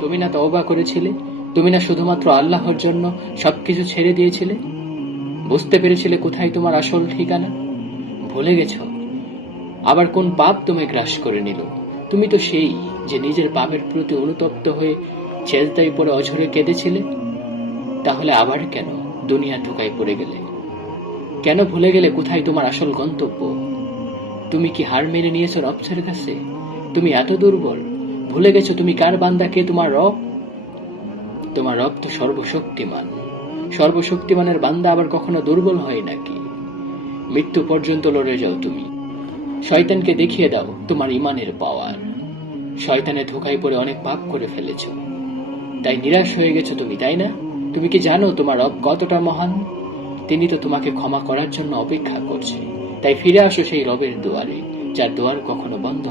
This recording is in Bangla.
তুমি না তওবা করেছিলে? তুমি না শুধুমাত্র আল্লাহর জন্য সবকিছু ছেড়ে দিয়েছিলে? বুঝতে পেরেছিলে কোথায় তোমার আসল ঠিকানা? ভুলে গেছো? আবার কোন পাপ তোমায় গ্রাস করে নিল? তুমি তো সেই যে নিজের পাপের প্রতি অনুতপ্ত হয়ে সেজদায় পড়ে অঝরে কেঁদেছিলে। তাহলে আবার কেন দুনিয়া ধোঁকায় পড়ে গেলে? কেন ভুলে গেলে কোথায় তোমার আসল গন্তব্য? তুমি কি হার মেনে নিয়েছো রবের কাছে? তুমি এত দুর্বল, ভুলে গেছো তুমি কার বান্দা, কে তোমার রব? তোমার রব তো সর্বশক্তিমান। সর্বশক্তিমানের বান্দা আবার কখনো দুর্বল হয় নাকি? মৃত্যু পর্যন্ত লড়ে যাও তুমি। শয়তানকে দেখিয়ে দাও তোমার ইমানের পাওয়ার। শয়তানের ধোঁকায় পড়ে অনেক পাপ করে ফেলেছো, তাই নিরাশ হয়ে গেছো তুমি, তাই না? তুমি কি জানো তোমার রব কতটা মহান? তিনি তো তোমাকে ক্ষমা করার জন্য অপেক্ষা করছে। তাই ফিরে আসো সেই রবের দুয়ারে, যার দুয়ার কখনো বন্ধ